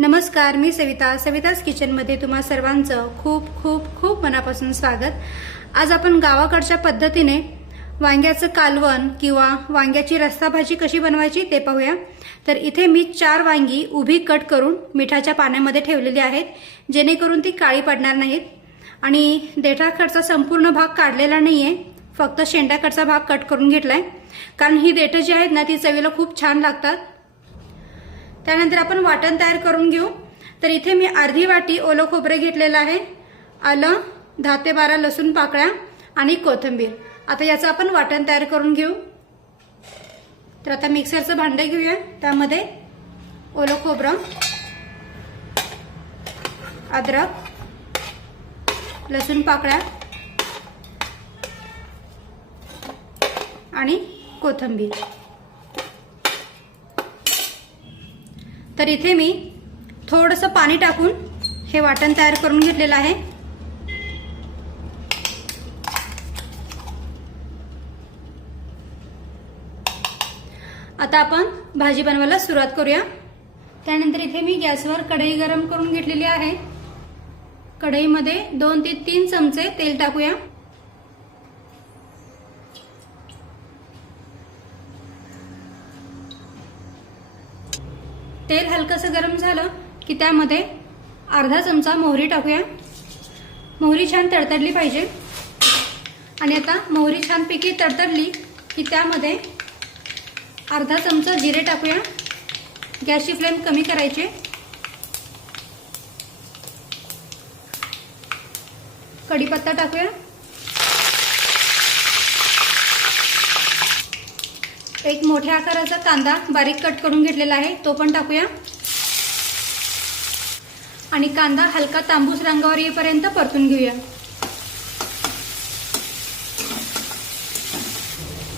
नमस्कार मी सविता. सविताज किचनमध्ये तुम्हा सर्वांचं खूप खूप खूप मनापासून स्वागत. आज आपण गावाकडच्या पद्धतीने वांग्याचं कालवण किंवा वांग्याची रस्सा भाजी कशी बनवायची ते पाहूया. तर इथे मी चार वांगी उभी कट करून मिठाच्या पाण्यामध्ये ठेवलेली आहेत जेणेकरून ती काळी पडणार नाहीत. आणि देठाकडचा संपूर्ण भाग काढलेला नाहीये फक्त शेंड्याकडचा भाग कट करून घेतलाय. कारण ही देठं जी आहेत ना ती चवीला खूप छान लागतात. त्यानंतर आपण वाटण तयार करून घेऊ. तर इथे मी अर्धी वाटी ओलं खोबरे घेतलेलं आहे. आलं दहा ते बारा लसूण पाकळ्या आणि कोथिंबीर. आता याचं आपण वाटण तयार करून घेऊ. तर आता मिक्सरचं भांडं घेऊया. त्यामध्ये ओलं खोबरं अद्रक लसूण पाकळ्या आणि कोथिंबीर. तर इथे मी थोडंसं पाणी टाकून हे वाटण तयार करून घेतलेलं आहे. आता आपण भाजी बनवायला सुरुवात करूया. त्यानंतर इथे मी गॅसवर कढई गरम करून घेतलेली आहे. कढईमध्ये दोन ते तीन चमचे तेल टाकूया. तेल हलकंसं गरम झालं की त्यामध्ये अर्धा चमचा मोहरी टाकूया. मोहरी छान तडतडली पाहिजे. आणि आता मोहरी छानपैकी तडतडली की त्यामध्ये अर्धा चमचा जिरे टाकूया. गॅसची फ्लेम कमी करायची. कढीपत्ता टाकूया. एक मोठ्या आकाराचा कांदा बारीक कट करून घेतलेला आहे. तो पण टाकूया. आणि कांदा हलका तांबूस रंगावर येईपर्यंत परतून घेऊया.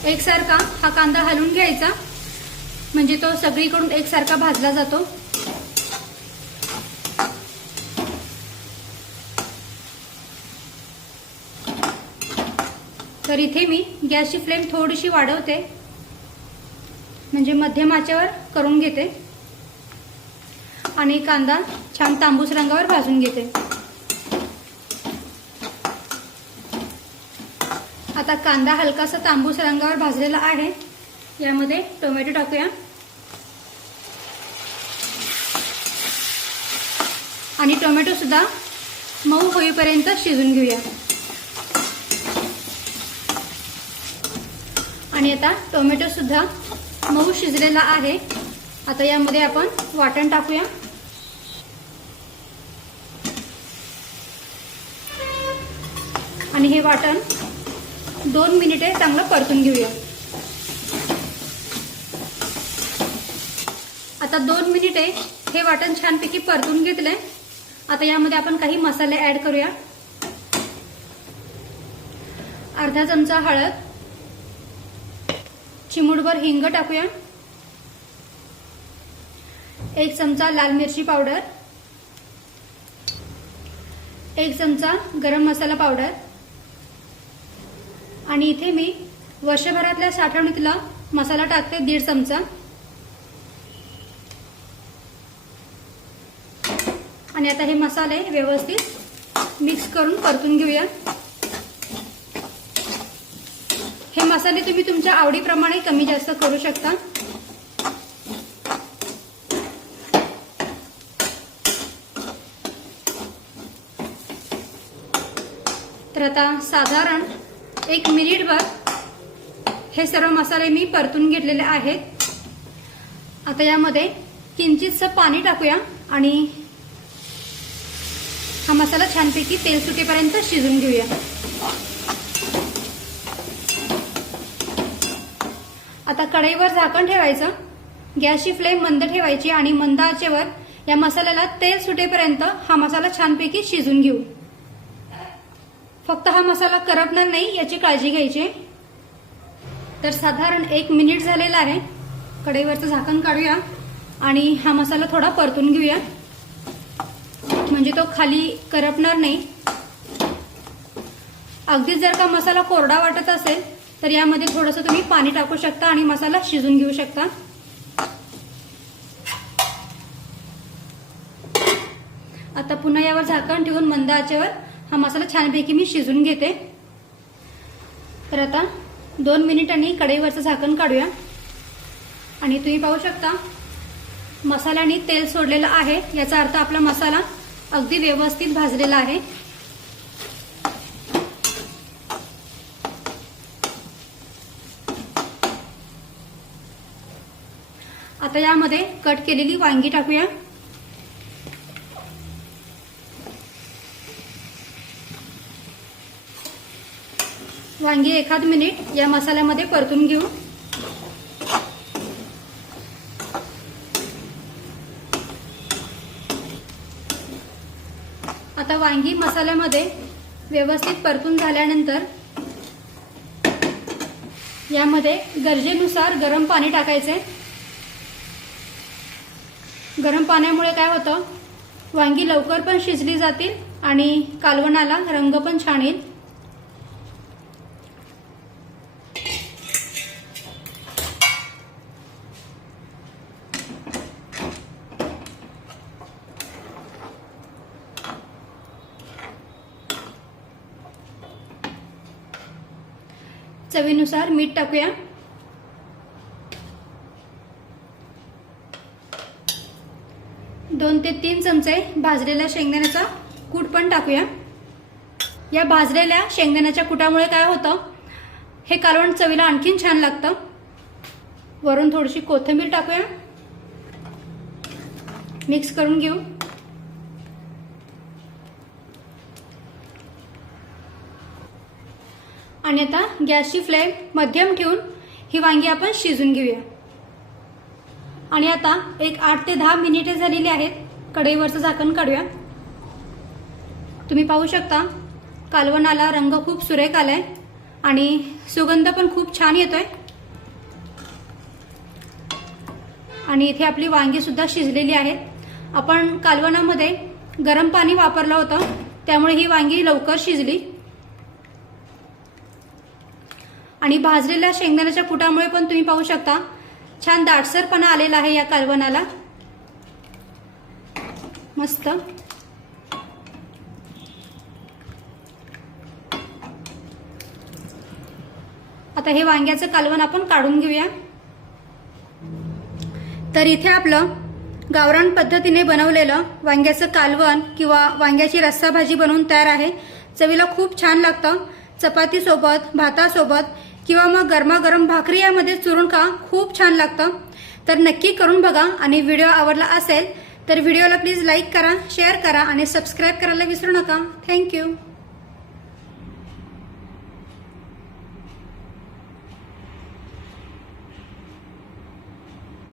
एकसारखा हा कांदा हलवून घ्यायचा. म्हणजे तो सगळीकडून एकसारखा भाजला जातो. तर इथे मी गॅसची फ्लेम थोडीशी वाढवते. म्हणजे मध्यम आचेवर करून घेते. आणि कांदा छान तांबूस रंगावर भाजून घेते. आता कांदा हलकासा तांबूस रंगावर भाजलेला आहे. यामध्ये टोमॅटो टाकूया. आणि टोमॅटो सुद्धा मऊ होईपर्यंत शिजून घेऊया. आणि आता टोमॅटो सुद्धा मऊ शिजलेला आहे. आता यामध्ये आपण वाटण टाकूया. आणि हे वाटण दोन मिनिटे चांगलं परतून घेऊया. आता दोन मिनिटे हे वाटण छानपैकी परतून घेतलंय. आता यामध्ये आपण काही मसाले ऍड करूया. अर्धा चमचा हळद. चिमूटभर हिंग टाकूया. एक चमचा लाल मिरची पावडर. एक चमचा गरम मसाला पावडर. आणि इथे मी वर्षभरातल्या साठवणीतला मसाला टाकते दीड चमचा. आणि आता हे मसाले व्यवस्थित मिक्स करून परतून घेऊया हे मसाले तुम्ही तुमच्या आवडीप्रमाणे कमी जास्त करू शकता. तर आता साधारण एक मिनिटभर हे सर्व मसाले मी परतून घेतलेले आहेत. आता यामध्ये किंचितसं पाणी टाकूया आणि हा मसाला छानपैकी तेल सुटेपर्यंत शिजून घेऊया. आता कढईवर झाकण ठेवायचं. गॅसची फ्लेम मंद ठेवायची आणि मंद आचेवर या मसाल्याला तेल सुटेपर्यंत हा मसाला छानपैकी शिजून घेऊ. फक्त हा मसाला करपणार नाही याची काळजी घ्यायची. तर साधारण एक मिनिट झालेला आहे. कढईवरचं झाकण काढूया आणि हा मसाला थोडा परतून घेऊया. म्हणजे तो खाली करपणार नाही. अगदीच जर का मसाला कोरडा वाटत असेल तर यामध्ये थोडंसं तुम्ही पाणी टाकू शकता आणि मसाला शिजून घेऊ शकता. आता पुन्हा यावर झाकण ठेवून मंद आचेवर हा मसाला छानपैकी मी शिजून घेते. तर आता दोन मिनिटांनी कढईवरचं झाकण काढूया. आणि तुम्ही पाहू शकता मसाल्याने तेल सोडलेलं आहे. याचा अर्थ आपला मसाला अगदी व्यवस्थित भाजलेला आहे. आता यामध्ये कट केलेली वांगी टाकूया. वांगी एखाद मिनिट या मसाल्यामध्ये परतून घेऊ. आता वांगी मसाल्यामध्ये व्यवस्थित परतून झाल्यानंतर यामध्ये गरजेनुसार गरम पाणी टाकायचे. गरम पाण्यामुळे काय होतं? वांगी लवकर पण शिजली जातील आणि कालवणाला रंग पण छान येईल. चवीनुसार मीठ टाकूया. दोन ते तीन चमचे भाजलेल्या शेंगदाण्याचा कूट पण टाकूया. या भाजलेल्या शेंगदाण्याच्या कुटामुळे काय होतं? हे कालवण चवीला आणखीन छान लागतं. वरून थोडीशी कोथिंबीर टाकूया. मिक्स करून घेऊ. आणि आता गॅसची फ्लेम मध्यम ठेवून ही वांगी आपण शिजून घेऊया. आणि आता एक आठ ते दहा मिनिटे झालेली आहेत. कढईवरचं झाकण काढूया. तुम्ही पाहू शकता कालवणाला रंग खूप सुरेख आलाय आणि सुगंध पण खूप छान येतोय. आणि इथे आपली वांगी सुद्धा शिजलेली आहेत आपण कालवणामध्ये गरम पाणी वापरलं होतं त्यामुळे ही वांगी लवकर शिजली. आणि भाजलेल्या शेंगदाण्याच्या कुटामुळे पण तुम्ही पाहू शकता छान दाटसरपणा आलेला आहे या कालवणाला मस्त. आता हे वांग्याचं कालवण आपण काढून घेऊया. तर इथे आपलं गावरान पद्धतीने बनवलेलं वांग्याचं कालवण किंवा वांग्याची रस्सा भाजी बनवून तयार आहे. चवीला खूप छान लागतं. चपातीसोबत भातासोबत किंवा मग गरमागरम भाकरी यामध्ये चुरून का खूप छान लागतं. तर नक्की करून बघा. आणि व्हिडिओ आवडला असेल तर व्हिडिओला प्लीज लाईक करा शेअर करा आणि सबस्क्राईब करायला विसरू नका. थँक्यू